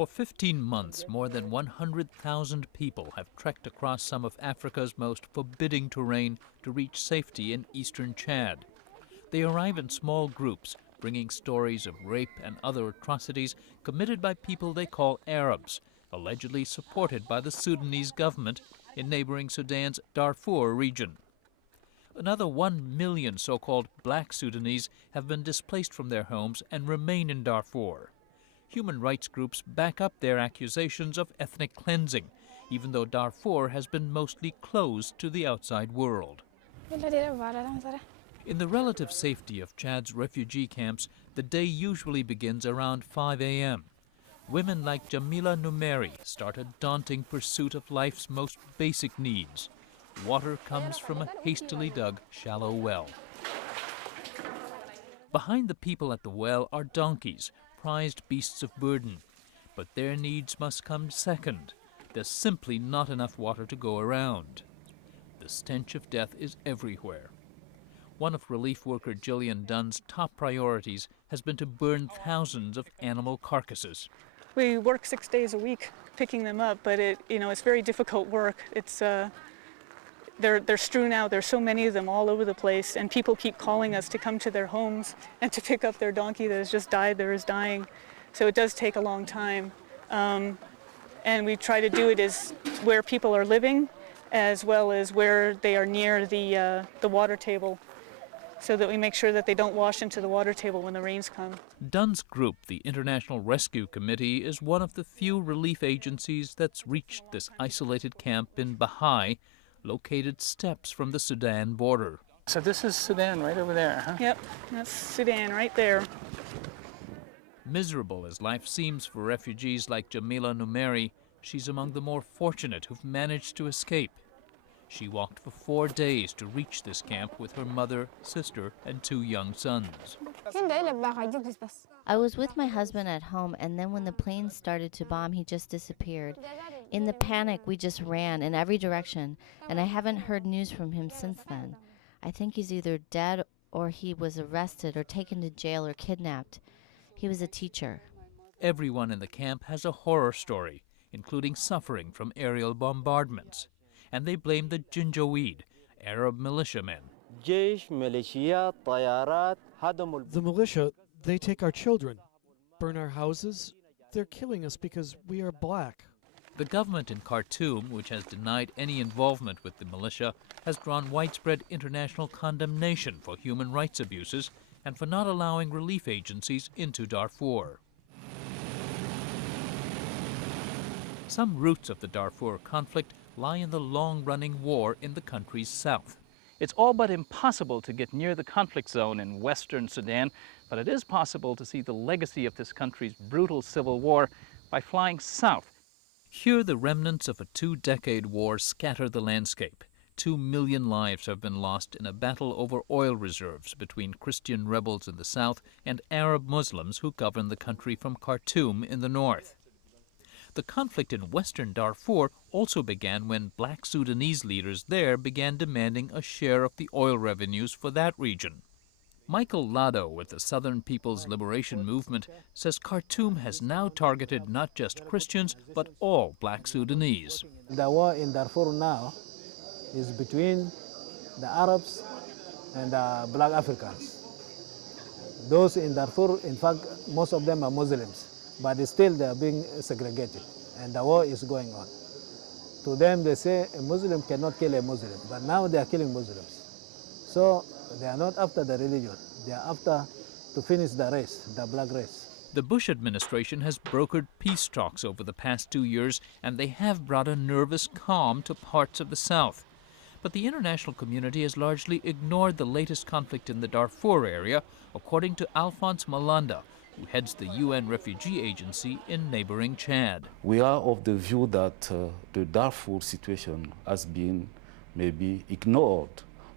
For 15 months, more than 100,000 people have trekked across some of Africa's most forbidding terrain to reach safety in eastern Chad. They arrive in small groups, bringing stories of rape and other atrocities committed by people they call Arabs, allegedly supported by the Sudanese government in neighboring Sudan's Darfur region. Another 1 million so-called black Sudanese have been displaced from their homes and remain in Darfur. Human rights groups back up their accusations of ethnic cleansing, even though Darfur has been mostly closed to the outside world. In the relative safety of Chad's refugee camps, the day usually begins around 5 a.m. Women like Jamila Numeri start a daunting pursuit of life's most basic needs. Water comes from a hastily dug shallow well. Behind the people at the well are donkeys, prized beasts of burden. But their needs must come second. There's simply not enough water to go around. The stench of death is everywhere. One of relief worker Gillian Dunn's top priorities has been to burn thousands of animal carcasses. We work 6 days a week picking them up, but it's very difficult work. They're strewn out. There's so many of them all over the place, and people keep calling us to come to their homes and to pick up their donkey that has just died there is dying. So it does take a long time. And we try to do it as where people are living, as well as where they are near the water table, so that we make sure that they don't wash into the water table when the rains come. Dunn's group, the International Rescue Committee, is one of the few relief agencies that's reached this isolated camp in Bahai, located steps from the Sudan border. So this is Sudan right over there, huh? Yep, that's Sudan right there. Miserable as life seems for refugees like Jamila Numeri, she's among the more fortunate who've managed to escape. She walked for 4 days to reach this camp with her mother, sister, and 2 young sons. I was with my husband at home, and then when the planes started to bomb, he just disappeared. In the panic, we just ran in every direction, and I haven't heard news from him since then. I think he's either dead or he was arrested or taken to jail or kidnapped. He was a teacher. Everyone in the camp has a horror story, including suffering from aerial bombardments. And they blame the Janjaweed, Arab militiamen. The militia, they take our children, burn our houses. They're killing us because we are black. The government in Khartoum, which has denied any involvement with the militia, has drawn widespread international condemnation for human rights abuses and for not allowing relief agencies into Darfur. Some roots of the Darfur conflict lie in the long-running war in the country's south. It's all but impossible to get near the conflict zone in western Sudan, but it is possible to see the legacy of this country's brutal civil war by flying south. Here, the remnants of a 2-decade war scatter the landscape. 2 million lives have been lost in a battle over oil reserves between Christian rebels in the south and Arab Muslims who govern the country from Khartoum in the north. The conflict in western Darfur also began when black Sudanese leaders there began demanding a share of the oil revenues for that region. Michael Lado with the Southern People's Liberation Movement says Khartoum has now targeted not just Christians but all black Sudanese. The war in Darfur now is between the Arabs and the black Africans. Those in Darfur, in fact, most of them are Muslims. But still they are being segregated, and the war is going on. To them, they say a Muslim cannot kill a Muslim, but now they are killing Muslims. So they are not after the religion, they are after to finish the race, the black race. The Bush administration has brokered peace talks over the past 2 years, and they have brought a nervous calm to parts of the south. But the international community has largely ignored the latest conflict in the Darfur area, according to Alphonse Malanda, who heads the UN Refugee Agency in neighboring Chad. We are of the view that the Darfur situation has been maybe ignored,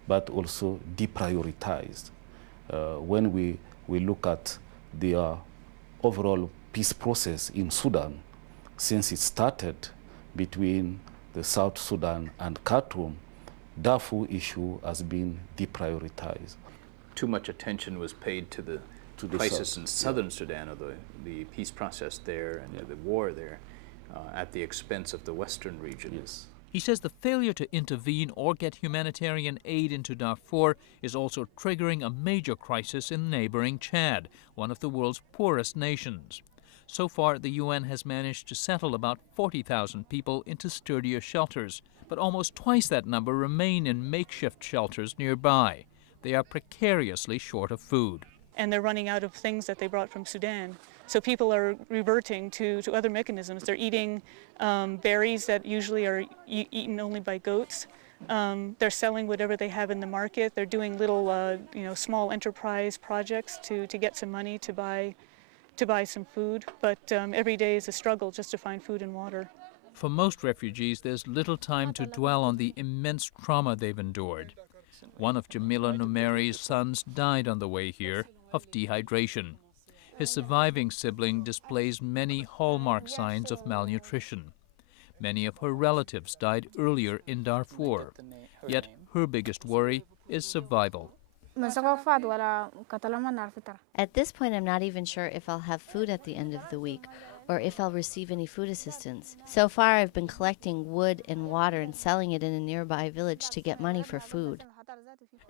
but also deprioritized. When we look at the overall peace process in Sudan, since it started between the South Sudan and Khartoum, Darfur issue has been deprioritized. Too much attention was paid to the to the crisis south. in southern Sudan, or the peace process there and the war there, at the expense of the western region. Yes. He says the failure to intervene or get humanitarian aid into Darfur is also triggering a major crisis in neighboring Chad, one of the world's poorest nations. So far, the UN has managed to settle about 40,000 people into sturdier shelters, but almost twice that number remain in makeshift shelters nearby. They are precariously short of food. And they're running out of things that they brought from Sudan. So people are reverting to other mechanisms. They're eating berries that usually are eaten only by goats. They're selling whatever they have in the market. They're doing little, small enterprise projects to get some money to buy some food. But every day is a struggle just to find food and water. For most refugees, there's little time to dwell on the immense trauma they've endured. One of Jamila Numeri's sons died on the way here of dehydration. His surviving sibling displays many hallmark signs of malnutrition. Many of her relatives died earlier in Darfur. Yet her biggest worry is survival. At this point, I'm not even sure if I'll have food at the end of the week or if I'll receive any food assistance. So far, I've been collecting wood and water and selling it in a nearby village to get money for food.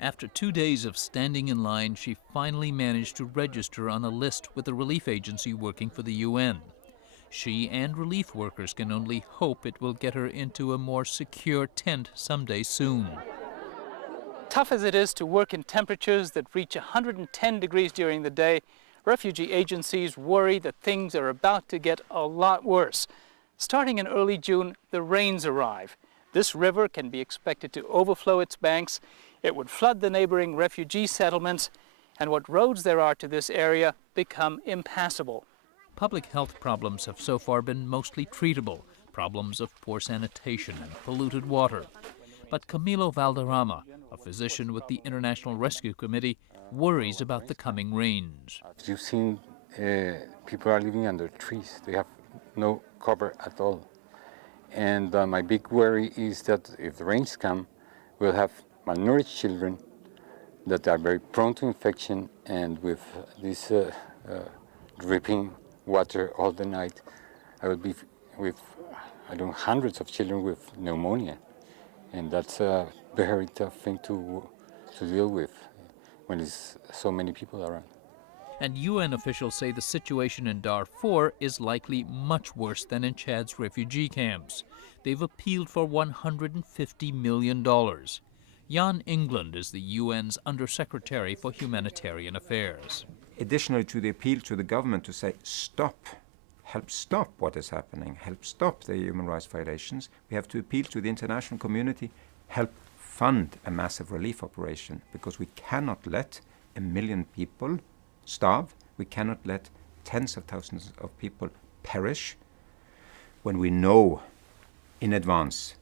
After 2 days of standing in line, she finally managed to register on a list with a relief agency working for the UN. She and relief workers can only hope it will get her into a more secure tent someday soon. Tough as it is to work in temperatures that reach 110 degrees during the day, refugee agencies worry that things are about to get a lot worse. Starting in early June, the rains arrive. This river can be expected to overflow its banks. It would flood the neighboring refugee settlements, and what roads there are to this area become impassable. Public health problems have so far been mostly treatable, problems of poor sanitation and polluted water. But Camilo Valderrama, a physician with the International Rescue Committee, worries about the coming rains. You've seen people are living under trees. They have no cover at all. And my big worry is that if the rains come, we'll have malnourished children that are very prone to infection, and with this dripping water all the night, I will be with, hundreds of children with pneumonia. And that's a very tough thing to deal with when there's so many people around. And UN officials say the situation in Darfur is likely much worse than in Chad's refugee camps. They've appealed for $150 million. Jan England is the UN's Undersecretary for Humanitarian Affairs. Additionally to the appeal to the government to say, stop, help stop what is happening, help stop the human rights violations, we have to appeal to the international community, help fund a massive relief operation, because we cannot let 1 million people starve, we cannot let tens of thousands of people perish when we know in advance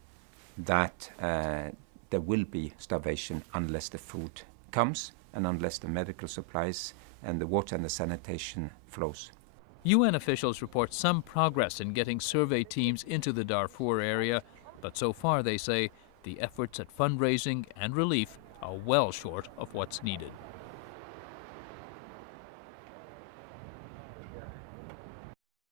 that there will be starvation unless the food comes and unless the medical supplies and the water and the sanitation flows. UN officials report some progress in getting survey teams into the Darfur area, but so far, they say, the efforts at fundraising and relief are well short of what's needed.